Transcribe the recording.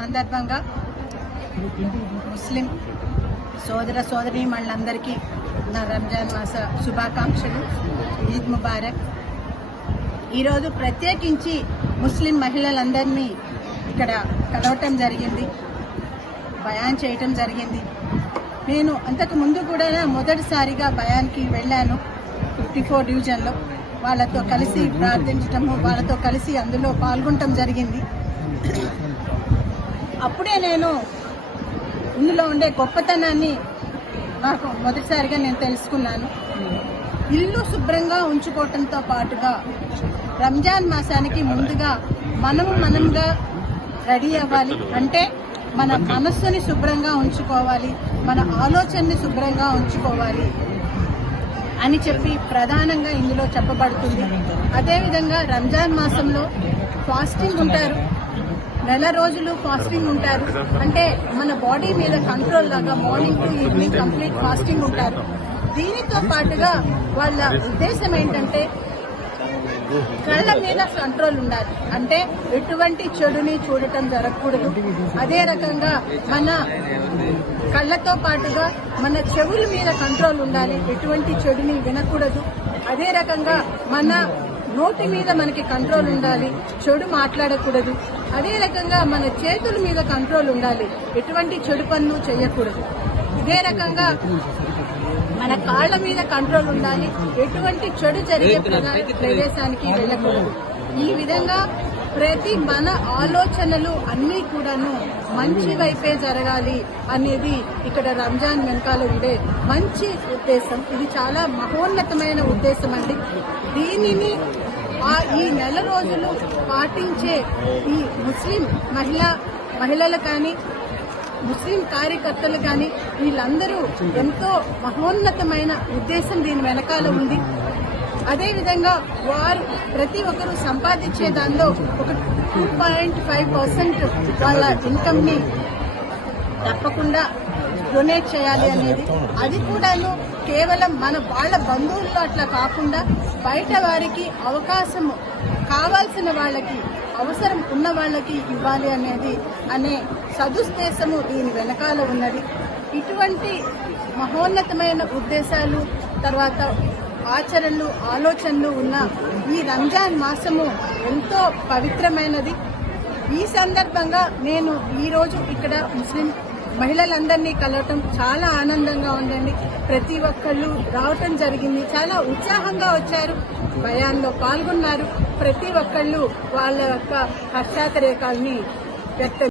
సందర్భంగా ముస్లిం సోదర సోదరి మళ్ళందరికీ నా రంజాన్ మాస శుభాకాంక్షలు ఈద్ ముబారక్. ఈరోజు ప్రత్యేకించి ముస్లిం మహిళలందరినీ ఇక్కడ కలవటం జరిగింది బయాన్ చేయటం జరిగింది. నేను అంతకు ముందు కూడా మొదటిసారిగా బయాన్కి వెళ్ళాను ఫిఫ్టీ ఫోర్ డివిజన్లో. వాళ్ళతో కలిసి ప్రార్థించటము వాళ్ళతో కలిసి అందులో పాల్గొనటం జరిగింది. అప్పుడే నేను ఇందులో ఉండే గొప్పతనాన్ని నాకు మొదటిసారిగా నేను తెలుసుకున్నాను. ఇల్లు శుభ్రంగా ఉంచుకోవటంతో పాటుగా రంజాన్ మాసానికి ముందుగా మనం మనంగా రెడీ అవ్వాలి. అంటే మన మనస్సుని శుభ్రంగా ఉంచుకోవాలి మన ఆలోచనని శుభ్రంగా ఉంచుకోవాలి అని చెప్పి ప్రధానంగా ఇందులో చెప్పబడుతుంది. అదేవిధంగా రంజాన్ మాసంలో ఫాస్టింగ్ ఉంటారు. నెల రోజులు ఫాస్టింగ్ ఉంటారు. అంటే మన బాడీ మీద కంట్రోల్ లాగా morning to evening complete fasting ఉంటారు. దీనితో పాటుగా వాళ్ళ ఉద్దేశం ఏంటంటే కళ్ళ మీద కంట్రోల్ ఉండాలి. అంటే ఎటువంటి చెడుని చూడటం జరగకూడదు. అదే రకంగా మన కళ్ళతో పాటుగా మన చెవుల మీద కంట్రోల్ ఉండాలి. ఎటువంటి చెడుని వినకూడదు. అదే రకంగా మన నోటి మీద మనకి కంట్రోల్ ఉండాలి చెడు మాట్లాడకూడదు. అదే రకంగా మన చేతుల మీద కంట్రోల్ ఉండాలి. ఎటువంటి చెడు పనులు చేయకూడదు. ఇదే రకంగా మన కాళ్ళ మీద కంట్రోల్ ఉండాలి. ఎటువంటి చెడు జరిగే ప్రదా- ప్రదేశానికి వెళ్ళకూడదు. ఈ విధంగా ప్రతి మన ఆలోచనలు అన్నీ కూడాను మంచి వైపే జరగాలి అనేది ఇక్కడ రంజాన్ వెనకాల ఉండే మంచి ఉద్దేశం. ఇది చాలా మహోన్నతమైన ఉద్దేశం అండి. దీనిని ఆ ఈ నెల రోజులు పాటించే ఈ ముస్లిం మహిళ మహిళలు కానీ ముస్లిం కార్యకర్తలు కానీ వీళ్ళందరూ ఎంతో మహోన్నతమైన ఉద్దేశం దీని వెనకాల ఉంది. అదేవిధంగా వారు ప్రతి ఒక్కరూ సంపాదించే దానిలో ఒక టూ పాయింట్ ఫైవ్ పర్సెంట్ వాళ్ళ ఇన్కమ్ని తప్పకుండా డొనేట్ చేయాలి అనేది. అది కూడాను కేవలం మన వాళ్ళ బంధువుల్లో అట్లా కాకుండా బయట వారికి అవకాశం కావాల్సిన వాళ్ళకి అవసరం ఉన్న వాళ్ళకి ఇవ్వాలి అనేది అనే సదుద్దేశము దీని వెనకాల ఉన్నది. ఇటువంటి మహోన్నతమైన ఉద్దేశాలు తర్వాత ఆచరణలు ఆలోచనలు ఉన్న ఈ రంజాన్ మాసము ఎంతో పవిత్రమైనది. ఈ సందర్భంగా నేను ఈరోజు ఇక్కడ ముస్లిం మహిళలందరినీ కలవటం చాలా ఆనందంగా ఉందండి. ప్రతి ఒక్కళ్ళు రావటం జరిగింది. చాలా ఉత్సాహంగా వచ్చారు. భయాల్లో పాల్గొన్నారు. ప్రతి ఒక్కళ్ళు వాళ్ళ యొక్క హర్షాతిరేకాల్ని వ్యక్తం